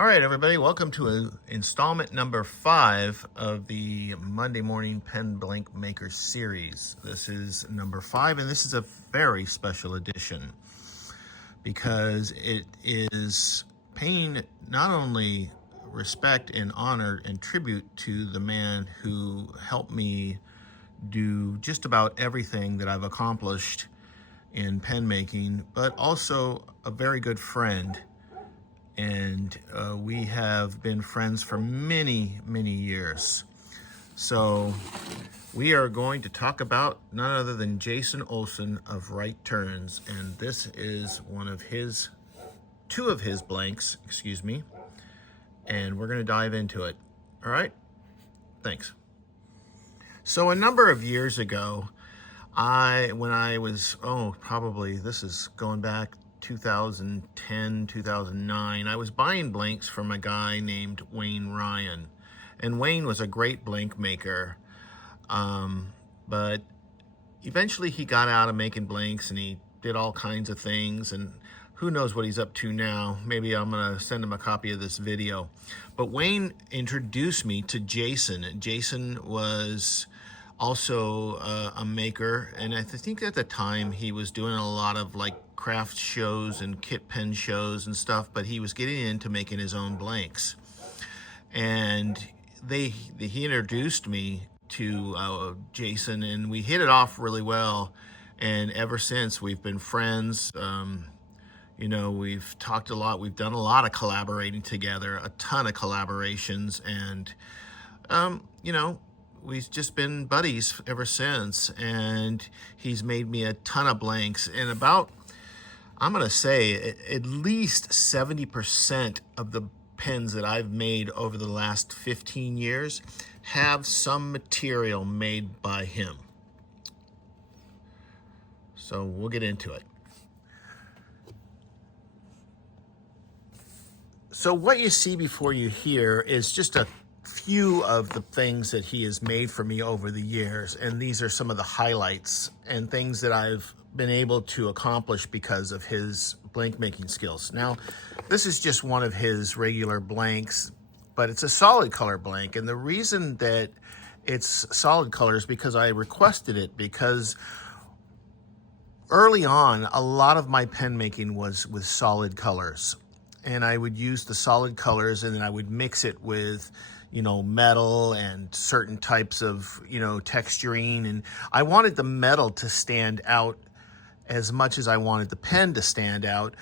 All right, everybody, welcome to installment number 5 of the Monday Morning Pen Blank Maker series. This is number 5, and this is a very special edition because it is paying not only respect and honor and tribute to the man who helped me do just about everything that I've accomplished in pen making, but also a very good friend. And we have been friends for many, many years. So we are going to talk about none other than Jason Olson of Right Turns. And this is two of his blanks, excuse me. And we're going to dive into it. All right? Thanks. So a number of years ago, when I was, probably this is going back 2010, 2009, I was buying blanks from a guy named Wayne Ryan. And Wayne was a great blank maker. But eventually he got out of making blanks and he did all kinds of things. And who knows what he's up to now. Maybe I'm going to send him a copy of this video. But Wayne introduced me to Jason. Jason was also a maker, and I think at the time he was doing a lot of like craft shows and kit pen shows and stuff, but he was getting into making his own blanks. And he introduced me to Jason, and we hit it off really well. And ever since, we've been friends. We've talked a lot. We've done a lot of collaborating together, a ton of collaborations, and we've just been buddies ever since. And he's made me a ton of blanks, and I'm going to say at least 70% of the pens that I've made over the last 15 years have some material made by him. So we'll get into it. So what you see before you here is just a few of the things that he has made for me over the years. And these are some of the highlights and things that I've been able to accomplish because of his blank making skills. Now, this is just one of his regular blanks, but it's a solid color blank. And the reason that it's solid color is because I requested it, because early on, a lot of my pen making was with solid colors. And I would use the solid colors and then I would mix it with metal and certain types of, texturing. And I wanted the metal to stand out as much as I wanted the pen to stand out.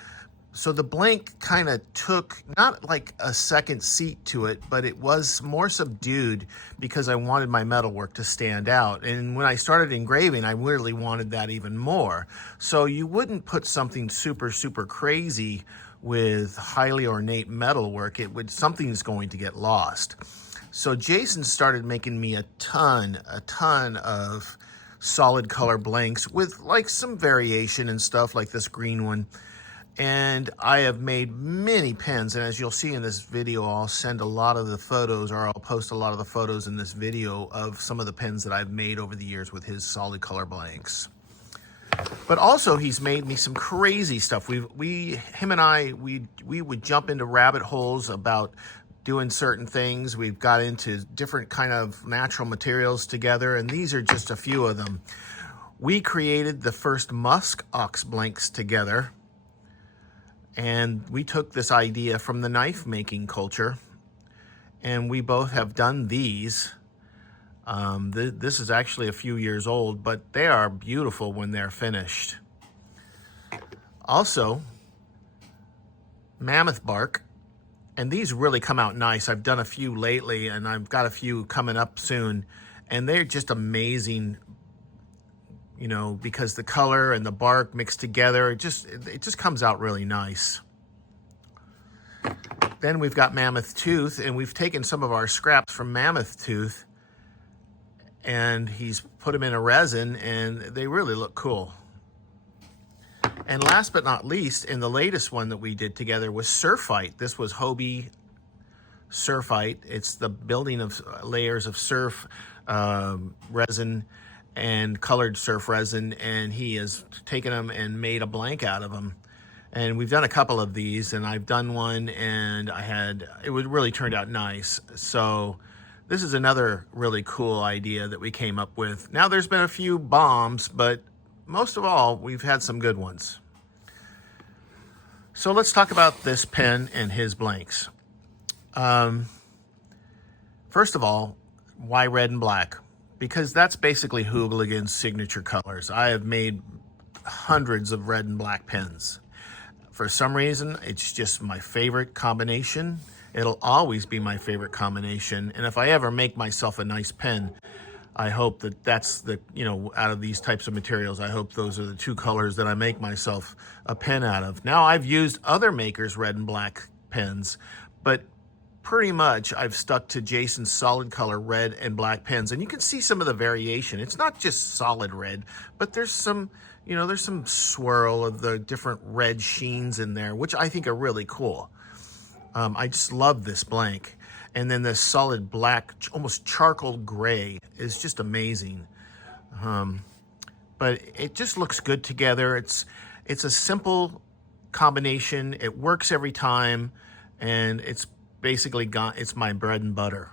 So the blank kind of took not like a second seat to it, but it was more subdued because I wanted my metalwork to stand out. And when I started engraving, I really wanted that even more. So you wouldn't put something super, super crazy with highly ornate metalwork. Something's going to get lost. So Jason started making me a ton of solid color blanks with like some variation and stuff, like this green one. And I have made many pens, and as you'll see in this video, I'll send a lot of the photos, or I'll post a lot of the photos in this video of some of the pens that I've made over the years with his solid color blanks. But also he's made me some crazy stuff. Him and I would jump into rabbit holes about doing certain things. We've got into different kind of natural materials together, and these are just a few of them. We created the first musk ox blanks together, and we took this idea from the knife making culture, and we both have done these. This is actually a few years old, but they are beautiful when they're finished. Also, mammoth bark. And these really come out nice. I've done a few lately, and I've got a few coming up soon. And they're just amazing, because the color and the bark mixed together, it just comes out really nice. Then we've got mammoth tooth, and we've taken some of our scraps from mammoth tooth, and he's put them in a resin, and they really look cool. And last but not least, in the latest one that we did together was Surfite. This was Hobie Surfite. It's the building of layers of surf resin and colored surf resin, and he has taken them and made a blank out of them. And we've done a couple of these, and I've done one and it would really turned out nice. So this is another really cool idea that we came up with. Now there's been a few bombs, but most of all, we've had some good ones. So let's talk about this pen and his blanks. First of all, why red and black? Because that's basically Hooligan's signature colors. I have made hundreds of red and black pens. For some reason, it's just my favorite combination. It'll always be my favorite combination. And if I ever make myself a nice pen, I hope that that's the, out of these types of materials, I hope those are the two colors that I make myself a pen out of. Now, I've used other makers' red and black pens, but pretty much I've stuck to Jason's solid color red and black pens. And you can see some of the variation. It's not just solid red, but there's some, there's some swirl of the different red sheens in there, which I think are really cool. I just love this blank. And then this solid black, almost charcoal gray is just amazing. But it just looks good together. It's a simple combination. It works every time. And it's basically it's my bread and butter.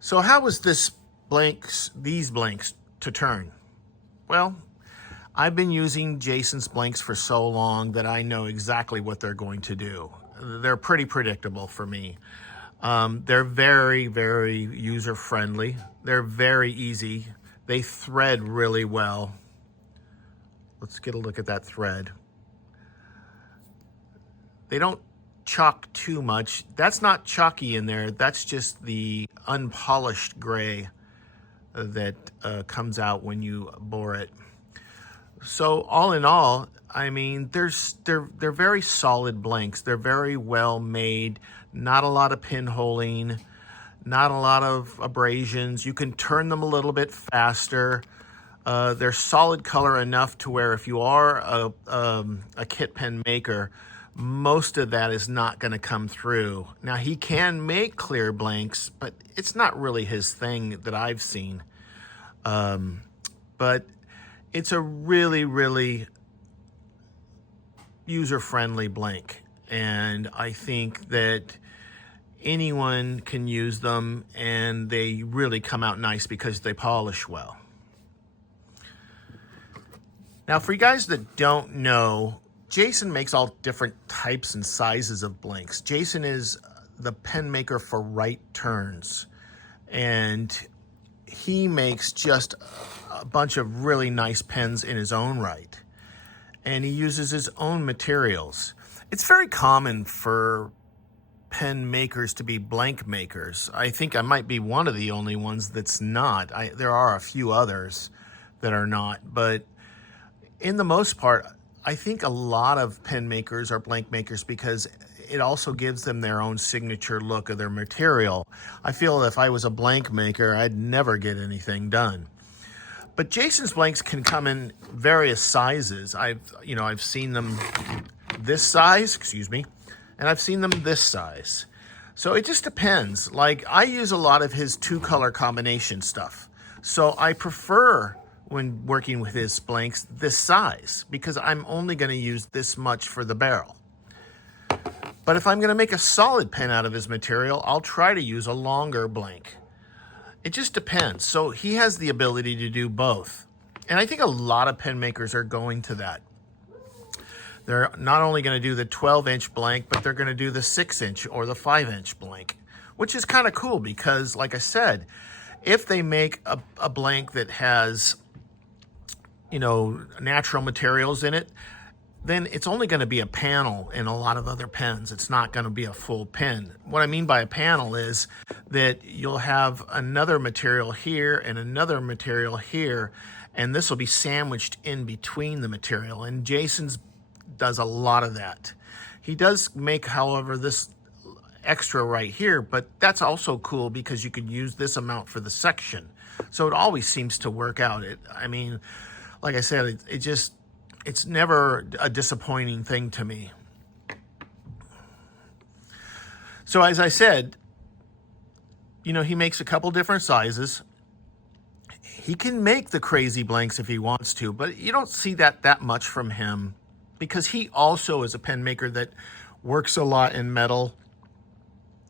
So how was these blanks to turn? Well, I've been using Jason's blanks for so long that I know exactly what they're going to do. They're pretty predictable for me. They're very, very user-friendly. They're very easy. They thread really well. Let's get a look at that thread. They don't chalk too much. That's not chalky in there. That's just the unpolished gray that comes out when you bore it. So all in all, I mean, they're very solid blanks. They're very well made. Not a lot of pinholing, not a lot of abrasions. You can turn them a little bit faster. They're solid color enough to where if you are a kit pen maker, most of that is not going to come through. Now, he can make clear blanks, but it's not really his thing that I've seen. But it's a really, really user-friendly blank. And I think that anyone can use them, and they really come out nice because they polish well. Now, for you guys that don't know, Jason makes all different types and sizes of blanks. Jason is the pen maker for right turns, and he makes just a bunch of really nice pens in his own right, and he uses his own materials. It's very common for pen makers to be blank makers. I think I might be one of the only ones that's not. There are a few others that are not, but in the most part, I think a lot of pen makers are blank makers because it also gives them their own signature look of their material. I feel if I was a blank maker, I'd never get anything done. But Jason's blanks can come in various sizes. I've seen them this size, and I've seen them this size. So it just depends. Like, I use a lot of his two-color combination stuff. So I prefer, when working with his blanks, this size, because I'm only going to use this much for the barrel. But if I'm going to make a solid pen out of his material, I'll try to use a longer blank. It just depends. So he has the ability to do both. And I think a lot of pen makers are going to that. They're not only going to do the 12-inch blank, but they're going to do the 6-inch or the 5-inch blank, which is kind of cool because, like I said, if they make a blank that has natural materials in it, then it's only going to be a panel in a lot of other pens. It's not going to be a full pen. What I mean by a panel is that you'll have another material here and another material here, and this will be sandwiched in between the material. And Jason's does a lot of that. He does make, however, this extra right here, but that's also cool because you can use this amount for the section. So it always seems to work out. Like I said, it's never a disappointing thing to me. So as I said, he makes a couple different sizes. He can make the crazy blanks if he wants to, but you don't see that much from him. because he also is a pen maker that works a lot in metal,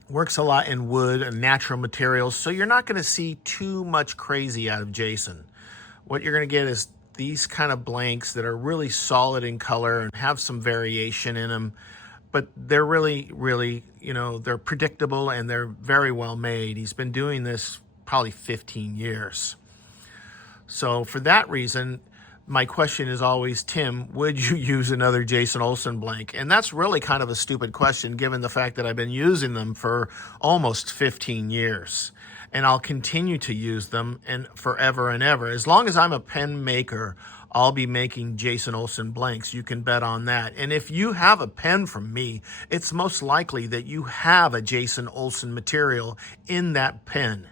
works a lot in wood and natural materials. So you're not going to see too much crazy out of Jason. What you're going to get is these kind of blanks that are really solid in color and have some variation in them, but they're really, really, you know, they're predictable and they're very well made. He's been doing this probably 15 years. So for that reason, my question is always, Tim, would you use another Jason Olsen blank? And that's really kind of a stupid question given the fact that I've been using them for almost 15 years. And I'll continue to use them and forever and ever. As long as I'm a pen maker, I'll be making Jason Olsen blanks. You can bet on that. And if you have a pen from me, it's most likely that you have a Jason Olsen material in that pen.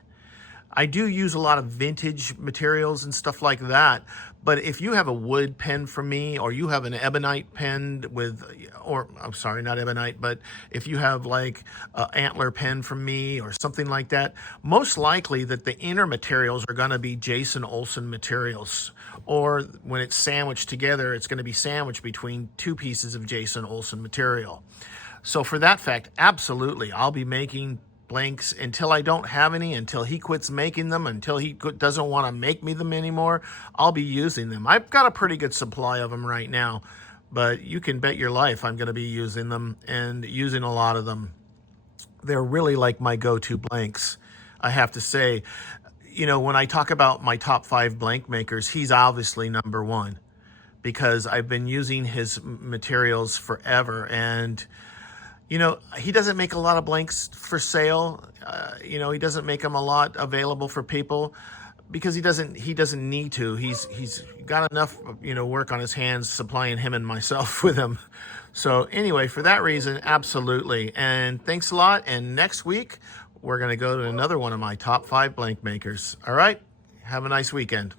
I do use a lot of vintage materials and stuff like that, but if you have a wood pen from me, or you have an ebonite pen with, or I'm sorry, not ebonite, but if you have like an antler pen from me or something like that, most likely that the inner materials are going to be Jason Olsen materials, or when it's sandwiched together, it's going to be sandwiched between two pieces of Jason Olsen material. So for that fact, absolutely, I'll be making blanks until I don't have any, until he quits making them, until he doesn't want to make me them anymore. I'll be using them. I've got a pretty good supply of them right now, but you can bet your life I'm going to be using them, and using a lot of them. They're really like my go-to blanks, I have to say. You know, when I talk about my top 5 blank makers, he's obviously number 1, because I've been using his materials forever. And you know, he doesn't make a lot of blanks for sale. You know, he doesn't make them a lot available for people because he doesn't need to. He's got enough, you know, work on his hands supplying him and myself with them. So anyway, for that reason, absolutely. And thanks a lot. And next week, we're going to go to another one of my top 5 blank makers. All right. Have a nice weekend.